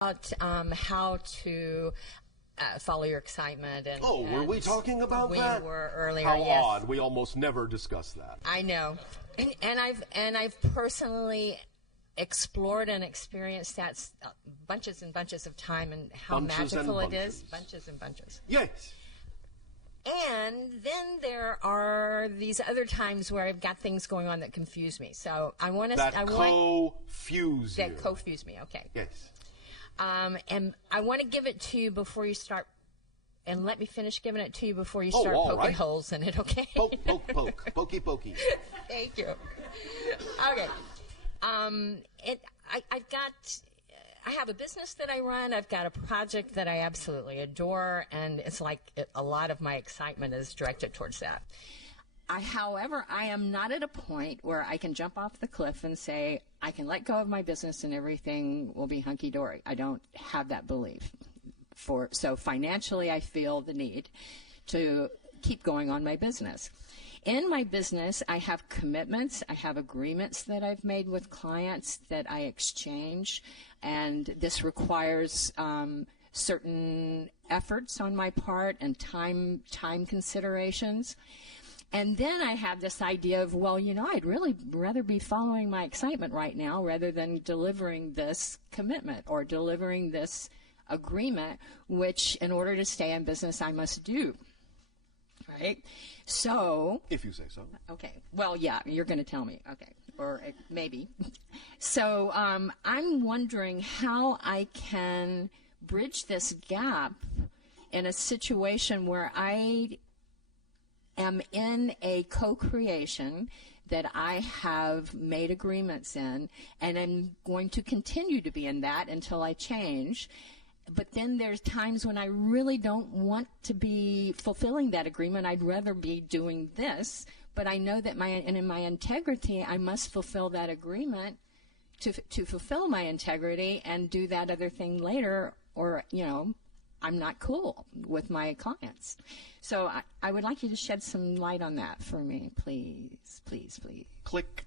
How to follow your excitement. And were we talking about that? We were earlier. How yes. odd! We almost never discuss that. I know, and I've personally explored and experienced that bunches and bunches of time, and how magical it is. Bunches and bunches. Yes. And then there are these other times where I've got things going on that confuse me. So I want to. That confuse you. That confuse me. Okay. Yes. And I want to give it to you before you start, and let me finish giving it to you before you start poking holes in it, okay? Poke, poke, poke. Pokey, pokey. Thank you. Okay. I have a business that I run. I've got a project that I absolutely adore, and it's like a lot of my excitement is directed towards that. However, I am not at a point where I can jump off the cliff and say, I can let go of my business and everything will be hunky-dory. I don't have that belief. So financially, I feel the need to keep going on my business. In my business, I have commitments. I have agreements that I've made with clients that I exchange, and this requires certain efforts on my part and time considerations. And then I have this idea of, well, I'd really rather be following my excitement right now rather than delivering this commitment or delivering this agreement, which in order to stay in business, I must do. Right? So. If you say so. Okay. Well, yeah, you're going to tell me. Okay. Or maybe. So I'm wondering how I can bridge this gap in a situation where I am in a co-creation that I have made agreements in, and I'm going to continue to be in that until I change. But then there's times when I really don't want to be fulfilling that agreement. I'd rather be doing this, but I know that in my integrity, I must fulfill that agreement to fulfill my integrity and do that other thing later, or, I'm not cool with my clients. So I would like you to shed some light on that for me, please, please, please. Click.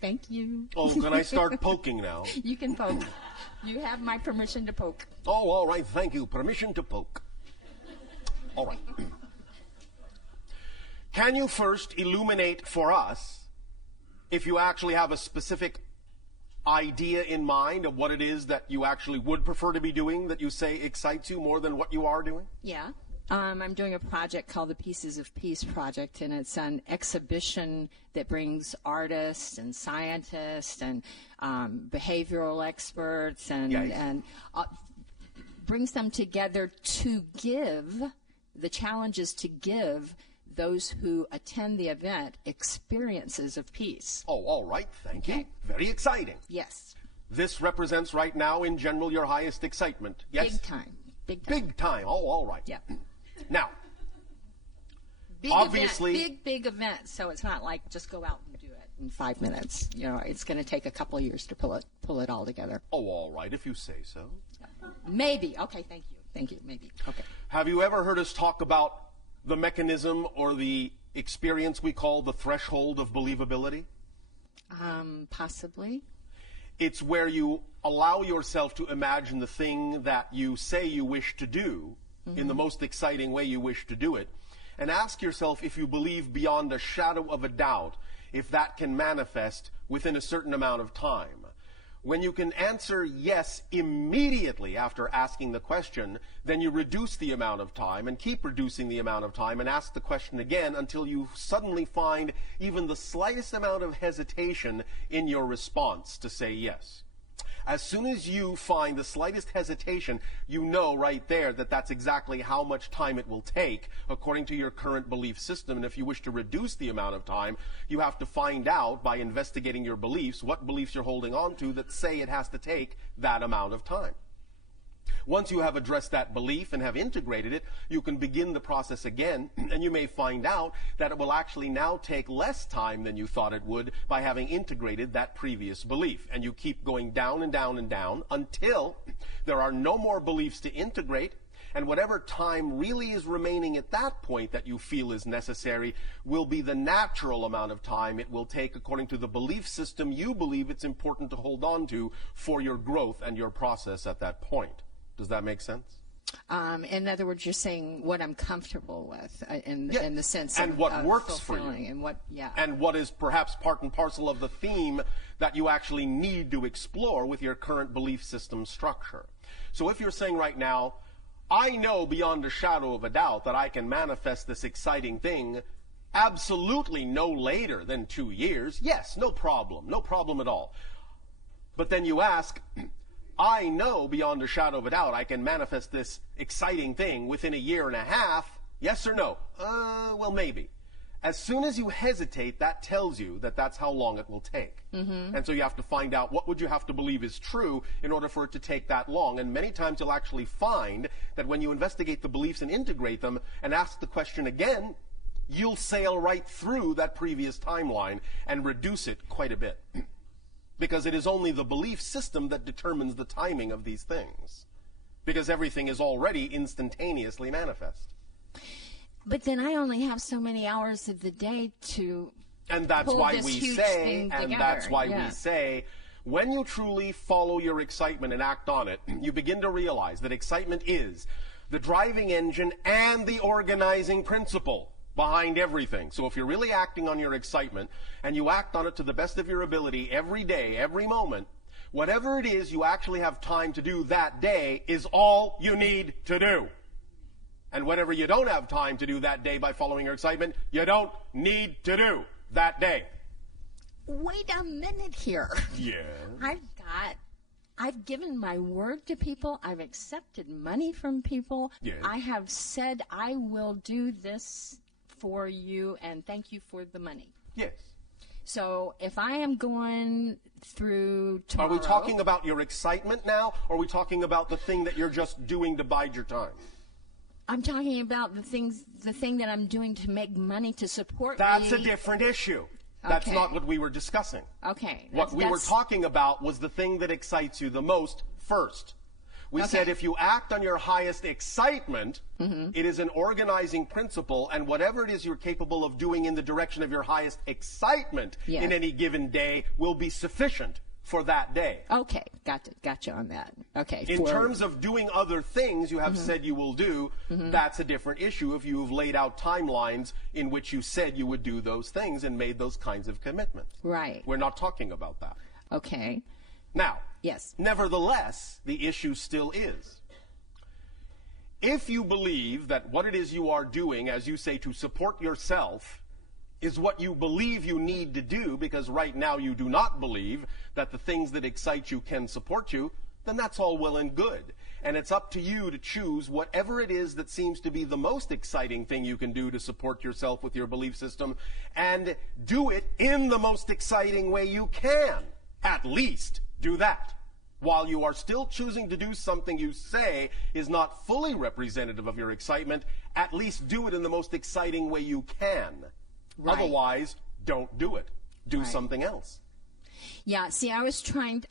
Thank you. Oh, can I start poking now? You can poke. You have my permission to poke. Oh, all right. Thank you. Permission to poke. All right. Can you first illuminate for us if you actually have a specific idea in mind of what it is that you actually would prefer to be doing that you say excites you more than what you are doing? Yeah. I'm doing a project called the Pieces of Peace Project, and it's an exhibition that brings artists and scientists and behavioral experts and brings them together to give, the challenge is to give those who attend the event experiences of peace. Oh, all right. Thank you. Very exciting. Yes. This represents right now, in general, your highest excitement. Yes? Big time. Big time. Big time. Oh, all right. Yeah. Now, big obviously... Big event, so it's not like just go out and do it in 5 minutes. It's going to take a couple of years to pull it all together. Oh, all right, if you say so. Maybe. Okay, thank you. Thank you. Maybe. Okay. Have you ever heard us talk about the mechanism or the experience we call the threshold of believability? Possibly. It's where you allow yourself to imagine the thing that you say you wish to do in the most exciting way you wish to do it, and ask yourself if you believe beyond a shadow of a doubt if that can manifest within a certain amount of time. When you can answer yes immediately after asking the question, then you reduce the amount of time and keep reducing the amount of time and ask the question again until you suddenly find even the slightest amount of hesitation in your response to say yes. As soon as you find the slightest hesitation, you know right there that that's exactly how much time it will take according to your current belief system. And if you wish to reduce the amount of time, you have to find out by investigating your beliefs what beliefs you're holding on to that say it has to take that amount of time. Once you have addressed that belief and have integrated it, you can begin the process again, and you may find out that it will actually now take less time than you thought it would by having integrated that previous belief. And you keep going down and down and down until there are no more beliefs to integrate, And whatever time really is remaining at that point that you feel is necessary will be the natural amount of time it will take according to the belief system you believe it's important to hold on to for your growth and your process at that point. Does that make sense? In other words, you're saying what I'm comfortable with in the sense and of what works for you, and what and what is perhaps part and parcel of the theme that you actually need to explore with your current belief system structure. So if you're saying right now, I know beyond a shadow of a doubt that I can manifest this exciting thing absolutely no later than 2 years, yes, no problem at all. But then you ask, I know beyond a shadow of a doubt I can manifest this exciting thing within a year and a half, yes or no? Well, maybe. As soon as you hesitate, that tells you that that's how long it will take. And so you have to find out what would you have to believe is true in order for it to take that long. And many times you'll actually find that when you investigate the beliefs and integrate them and ask the question again, you'll sail right through that previous timeline and reduce it quite a bit. Because it is only the belief system that determines the timing of these things. Because everything is already instantaneously manifest. But then I only have so many hours of the day to And that's pull why this we huge say, thing and together. that's why we say, when you truly follow your excitement and act on it, you begin to realize that excitement is the driving engine and the organizing principle behind everything. So if you're really acting on your excitement and you act on it to the best of your ability every day, every moment, whatever it is you actually have time to do that day is all you need to do. And whatever you don't have time to do that day by following your excitement, you don't need to do that day. Wait a minute here. Yeah. I've given my word to people. I've accepted money from people. Yes. I have said I will do this for you and thank you for the money. Yes. So if I am going through tomorrow... Are we talking about your excitement now, or are we talking about the thing that you're just doing to bide your time? I'm talking about the thing that I'm doing to make money to support me. That's a different issue. That's Okay. not what we were discussing. Okay. What we were talking about was the thing that excites you the most first. We Okay. said if you act on your highest excitement, it is an organizing principle, and whatever it is you're capable of doing in the direction of your highest excitement Yes. in any given day will be sufficient for that day. Okay. Gotcha on that. Okay. In terms of doing other things you have said you will do, that's a different issue if you've laid out timelines in which you said you would do those things and made those kinds of commitments. Right. We're not talking about that. Okay. Now, Yes. nevertheless, the issue still is. If you believe that what it is you are doing, as you say, to support yourself, is what you believe you need to do, because right now you do not believe that the things that excite you can support you, then that's all well and good. And it's up to you to choose whatever it is that seems to be the most exciting thing you can do to support yourself with your belief system, and do it in the most exciting way you can. At least do that. While you are still choosing to do something you say is not fully representative of your excitement, at least do it in the most exciting way you can. Right. Otherwise, don't do it. Do Right. something else. Yeah, see, I was trying to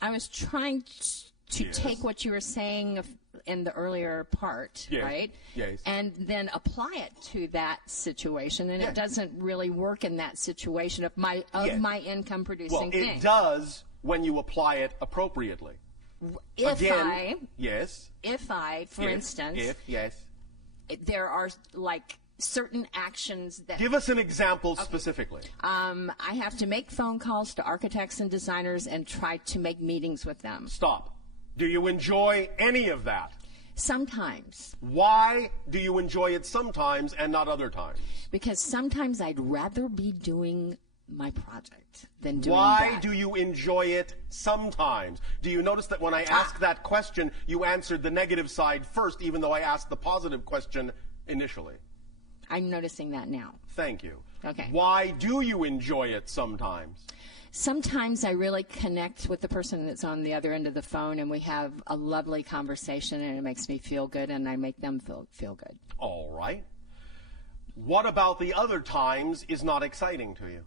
Yes. take what you were saying in the earlier part, Yes. right? Yes. And then apply it to that situation, and Yes. it doesn't really work in that situation of my income producing Well, thing. it does when you apply it appropriately. If Yes. I, for instance, Yes. there are like certain actions that Give us an example specifically. I have to make phone calls to architects and designers and try to make meetings with them. Stop. Do you enjoy any of that? Sometimes. Why do you enjoy it sometimes and not other times? Because sometimes I'd rather be doing my project than doing Why that. do you enjoy it sometimes? Do you notice that when I asked that question, you answered the negative side first, even though I asked the positive question initially? I'm noticing that now. Thank you. Okay. Why do you enjoy it sometimes? Sometimes I really connect with the person that's on the other end of the phone, and we have a lovely conversation, and it makes me feel good, and I make them feel good. All right. What about the other times is not exciting to you?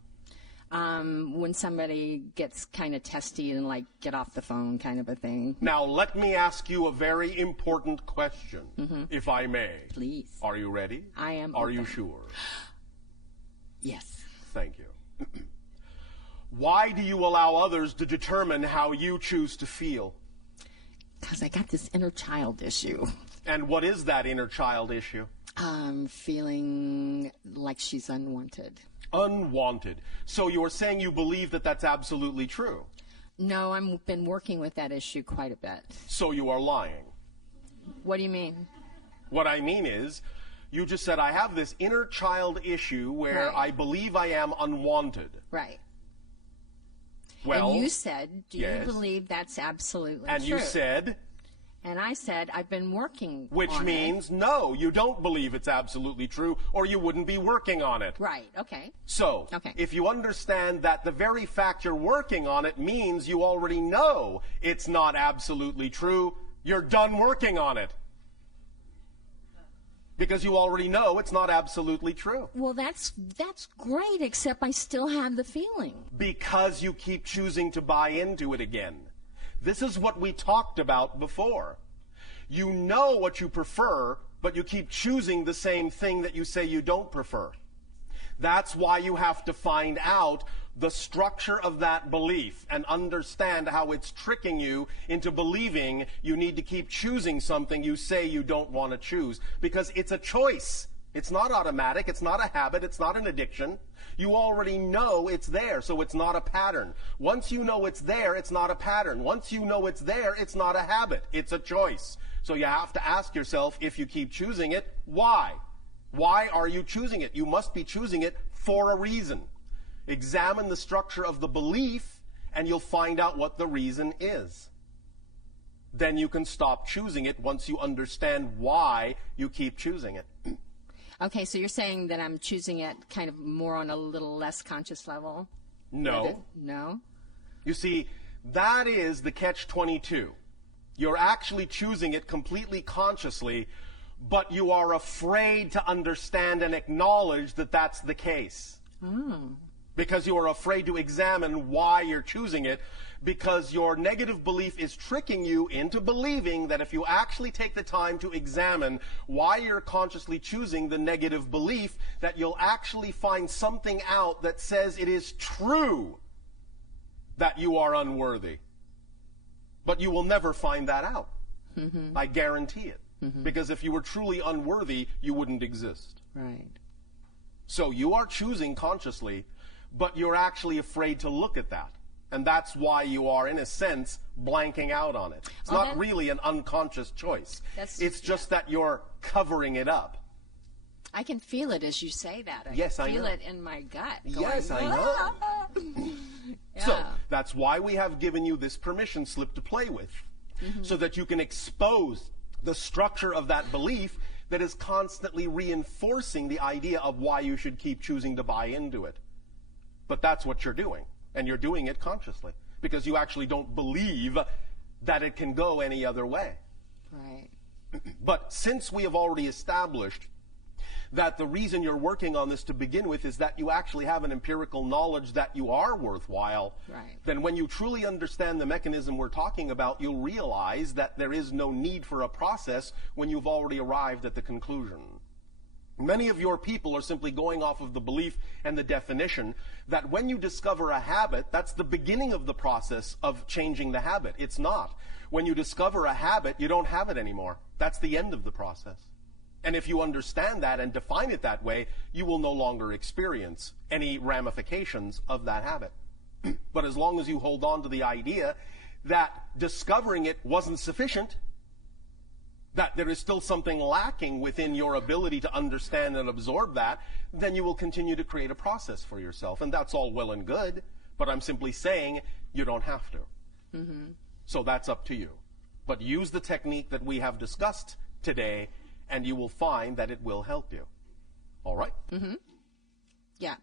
When somebody gets kind of testy and like get off the phone kind of a thing. Now, let me ask you a very important question, if I may. Please. Are you ready? I am. Are open. you sure? Yes. Thank you. Why do you allow others to determine how you choose to feel? Because I got this inner child issue. And what is that inner child issue? Feeling like she's unwanted. Unwanted. So you're saying you believe that that's absolutely true? No, I've been working with that issue quite a bit. So you are lying. What do you mean? What I mean is, you just said I have this inner child issue where Right. I believe I am unwanted. Right. Well, and you said, do yes. you believe that's absolutely and true? you said, And I said, I've been working which on means no, you don't believe it's absolutely true, or you wouldn't be working on it. it. Right, okay. So, Okay. if you understand that the very fact you're working on it means you already know it's not absolutely true, you're done working on it. Because you already know it's not absolutely true. Well, that's great, except I still have the feeling. Because you keep choosing to buy into it again. This is what we talked about before. You know what you prefer, but you keep choosing the same thing that you say you don't prefer. That's why you have to find out the structure of that belief and understand how it's tricking you into believing you need to keep choosing something you say you don't want to choose. Because it's a choice. It's not automatic. It's not a habit. It's not an addiction. You already know it's there, so it's not a pattern. Once you know it's there, it's not a pattern. Once you know it's there, it's not a habit. It's a choice. So you have to ask yourself, if you keep choosing it, why? Why are you choosing it? You must be choosing it for a reason. Examine the structure of the belief, and you'll find out what the reason is. Then you can stop choosing it once you understand why you keep choosing it. Okay, so you're saying that I'm choosing it kind of more on a little less conscious level? No. No? You see, that is the catch-22. You're actually choosing it completely consciously, but you are afraid to understand and acknowledge that that's the case. Because you are afraid to examine why you're choosing it, because your negative belief is tricking you into believing that if you actually take the time to examine why you're consciously choosing the negative belief, that you'll actually find something out that says it is true that you are unworthy. But you will never find that out. I guarantee it. Because if you were truly unworthy, you wouldn't exist. Right. So you are choosing consciously, but you're actually afraid to look at that. And that's why you are, in a sense, blanking out on it. It's not really an unconscious choice. It's just that you're covering it up. I can feel it as you say that. Yes, I feel know. it in my gut. Yes, I know. Yeah. So that's why we have given you this permission slip to play with, so that you can expose the structure of that belief that is constantly reinforcing the idea of why you should keep choosing to buy into it. But that's what you're doing, and you're doing it consciously, because you actually don't believe that it can go any other way. Right. But since we have already established that the reason you're working on this to begin with is that you actually have an empirical knowledge that you are worthwhile, Right. then when you truly understand the mechanism we're talking about, you'll realize that there is no need for a process when you've already arrived at the conclusion. Many of your people are simply going off of the belief and the definition that when you discover a habit, that's the beginning of the process of changing the habit. It's not. When you discover a habit, you don't have it anymore. That's the end of the process. And if you understand that and define it that way, you will no longer experience any ramifications of that habit. But as long as you hold on to the idea that discovering it wasn't sufficient, that there is still something lacking within your ability to understand and absorb that, then you will continue to create a process for yourself. And that's all well and good, but I'm simply saying you don't have to. So that's up to you. But use the technique that we have discussed today, and you will find that it will help you. All right? Yeah.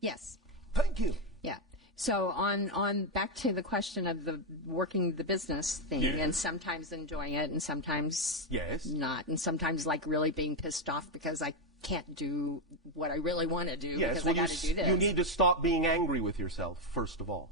Yes. Thank you. Yeah. So on back to the question of the working the business thing, Yes. and sometimes enjoying it and sometimes Yes. not, and sometimes like really being pissed off because I can't do what I really want to do Yes, because well, I got to do this. you need to stop being angry with yourself, first of all.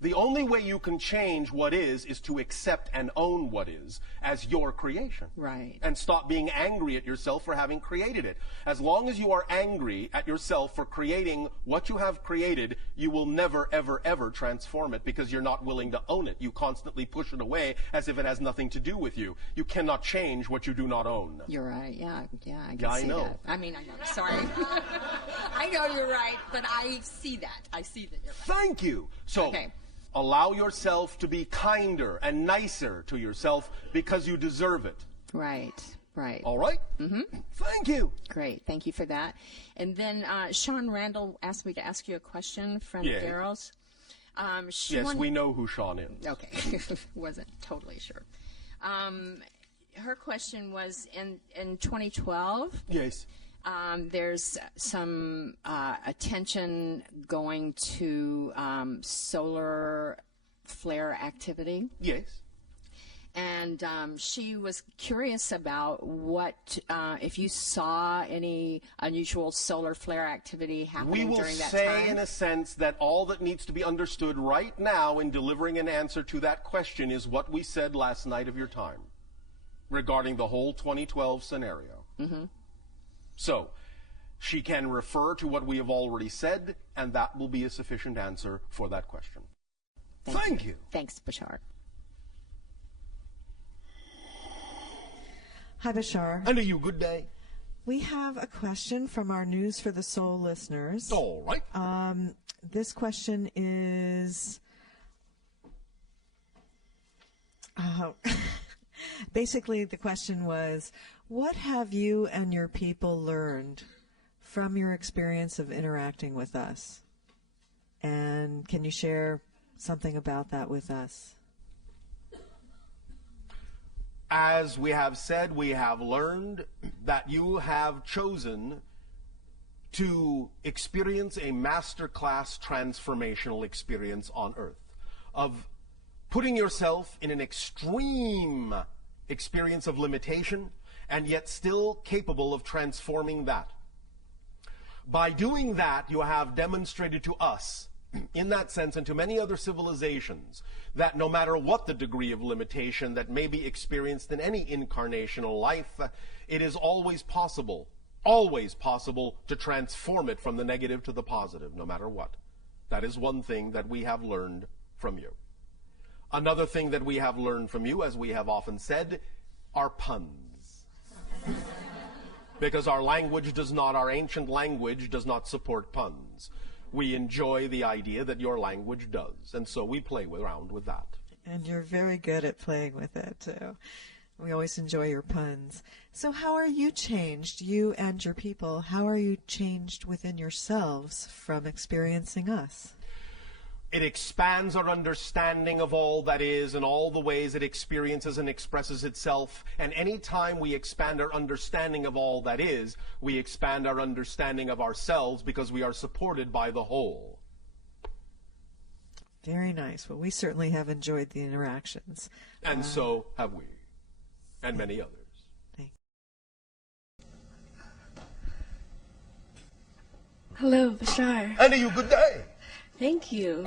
The only way you can change what is to accept and own what is as your creation. Right. And stop being angry at yourself for having created it. As long as you are angry at yourself for creating what you have created, you will never, ever, ever transform it because you're not willing to own it. You constantly push it away as if it has nothing to do with you. You cannot change what you do not own. You're right. Yeah, I can see know. that. I mean, I know. Sorry. I know you're right, but I see that. I see that you're right. Thank you. So. Okay. Allow yourself to be kinder and nicer to yourself because you deserve it. Right. All right? Mm-hmm. Thank you. Great. Thank you for that. And then Sean Randall asked me to ask you a question from Yeah. Darryl's. Yes, we know who Sean is. Okay. Wasn't totally sure. Her question was, in 2012, Yes. there's some attention going to solar flare activity. Yes. And she was curious about what, if you saw any unusual solar flare activity happening during that time. We will say, in a sense, that all that needs to be understood right now in delivering an answer to that question is what we said last night of your time regarding the whole 2012 scenario. Mm-hmm. So, she can refer to what we have already said, and that will be a sufficient answer for that question. Thank you. Thanks, Bashar. Hi, Bashar. And you, good day. We have a question from our News for the Soul listeners. All right. This question is... basically, the question was, what have you and your people learned from your experience of interacting with us? And can you share something about that with us? As we have said, we have learned that you have chosen to experience a masterclass transformational experience on earth of putting yourself in an extreme experience of limitation and yet still capable of transforming that. By doing that, you have demonstrated to us, in that sense, and to many other civilizations, that no matter what the degree of limitation that may be experienced in any incarnational life, it is always possible to transform it from the negative to the positive, no matter what. That is one thing that we have learned from you. Another thing that we have learned from you, as we have often said, are puns. Because our ancient language does not support puns. We enjoy the idea that your language does, and so we play around with that. And you're very good at playing with it, too. We always enjoy your puns. So how are you changed, you and your people? How are you changed within yourselves from experiencing us? It expands our understanding of all that is and all the ways it experiences and expresses itself. And any time we expand our understanding of all that is, we expand our understanding of ourselves because we are supported by the whole. Very nice. Well, we certainly have enjoyed the interactions. And so have we. And many others. Thanks. Hello, Bashar. And you, good day. Thank you.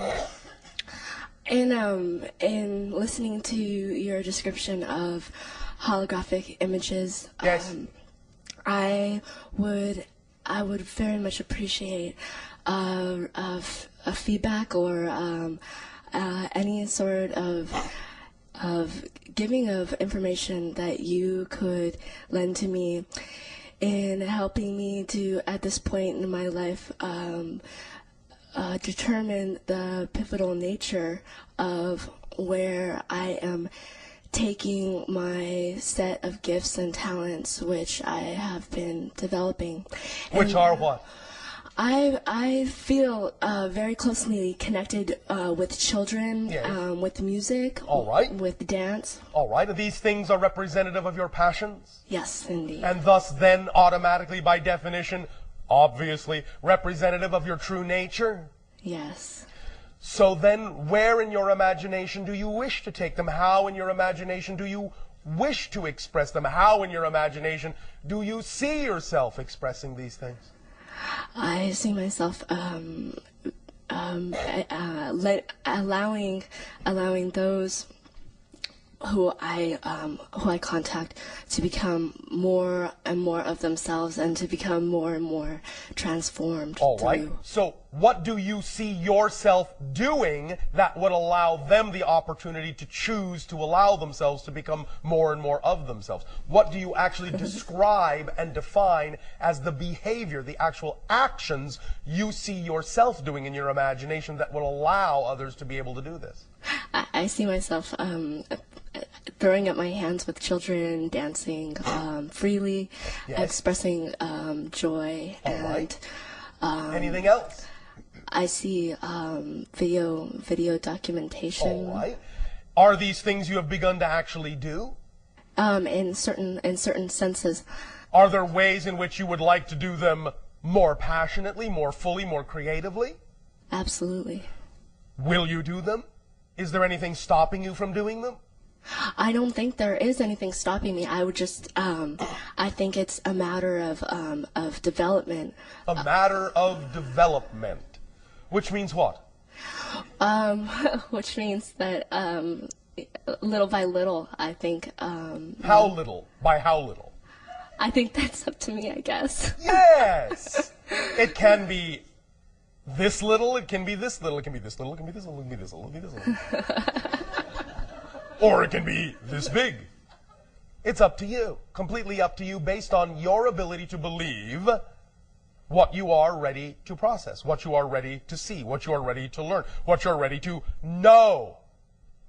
In listening to your description of holographic images, yes. I would very much appreciate a feedback or any sort of giving of information that you could lend to me in helping me to, at this point in my life, determine the pivotal nature of where I am taking my set of gifts and talents, which I have been developing. Which are what? I feel very closely connected with children, Yes. with music, All right. with dance. All right. These things are representative of your passions? Yes, indeed. And thus then automatically, by definition, obviously, representative of your true nature? Yes. So then, where in your imagination do you wish to take them? How in your imagination do you wish to express them? How in your imagination do you see yourself expressing these things? I see myself allowing those who I contact to become more and more of themselves and to become more and more transformed. All right. So what do you see yourself doing that would allow them the opportunity to choose to allow themselves to become more and more of themselves? What do you actually describe and define as the behavior, the actual actions you see yourself doing in your imagination that would allow others to be able to do this? I see myself throwing up my hands with children, dancing freely, expressing joy, and anything else? I see video documentation. All right. Are these things you have begun to actually do? In certain senses. Are there ways in which you would like to do them more passionately, more fully, more creatively? Absolutely. Will you do them? Is there anything stopping you from doing them? I don't think there is anything stopping me. I would just, I think it's a matter of development. A matter of development. Which means what? Which means that little by little, I think. How little? By how little? I think that's up to me, I guess. Yes! It can be this little, it can be this little, it can be this little, it can be this little, it can be this little, it can be this little. Or it can be this big. It's up to you, completely up to you, based on your ability to believe what you are ready to process, what you are ready to see, what you are ready to learn, what you're ready to know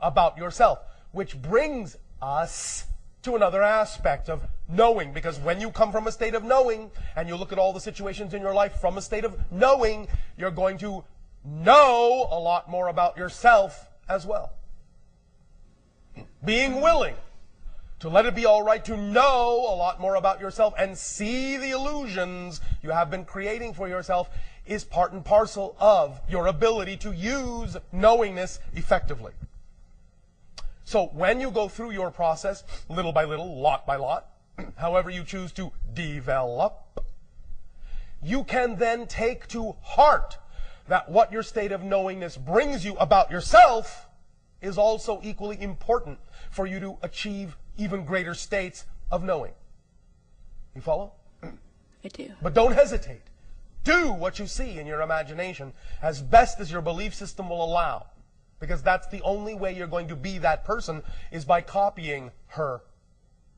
about yourself. Which brings us to another aspect of knowing, because when you come from a state of knowing and you look at all the situations in your life from a state of knowing, you're going to know a lot more about yourself as well. Being willing to let it be all right to know a lot more about yourself and see the illusions you have been creating for yourself is part and parcel of your ability to use knowingness effectively. So when you go through your process, little by little, lot by lot, however you choose to develop, you can then take to heart that what your state of knowingness brings you about yourself is also equally important for you to achieve even greater states of knowing. You follow? I do. But don't hesitate. Do what you see in your imagination as best as your belief system will allow. Because that's the only way you're going to be that person, is by copying her.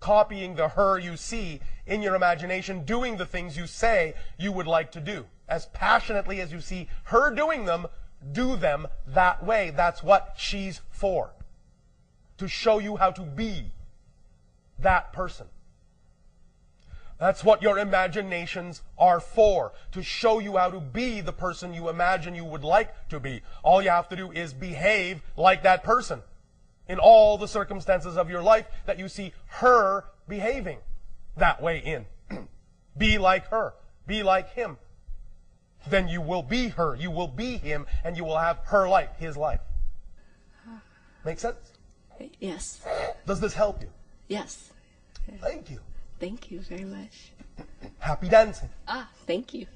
Copying the her you see in your imagination, doing the things you say you would like to do. As passionately as you see her doing them, do them that way. That's what she's for. To show you how to be that person. That's what your imaginations are for. To show you how to be the person you imagine you would like to be. All you have to do is behave like that person in all the circumstances of your life that you see her behaving that way in. Be like her. Be like him. Then you will be her, you will be him, and you will have her life, his life. Make sense? Yes. Does this help you? Yes. Thank you. Thank you very much. Happy dancing. Thank you.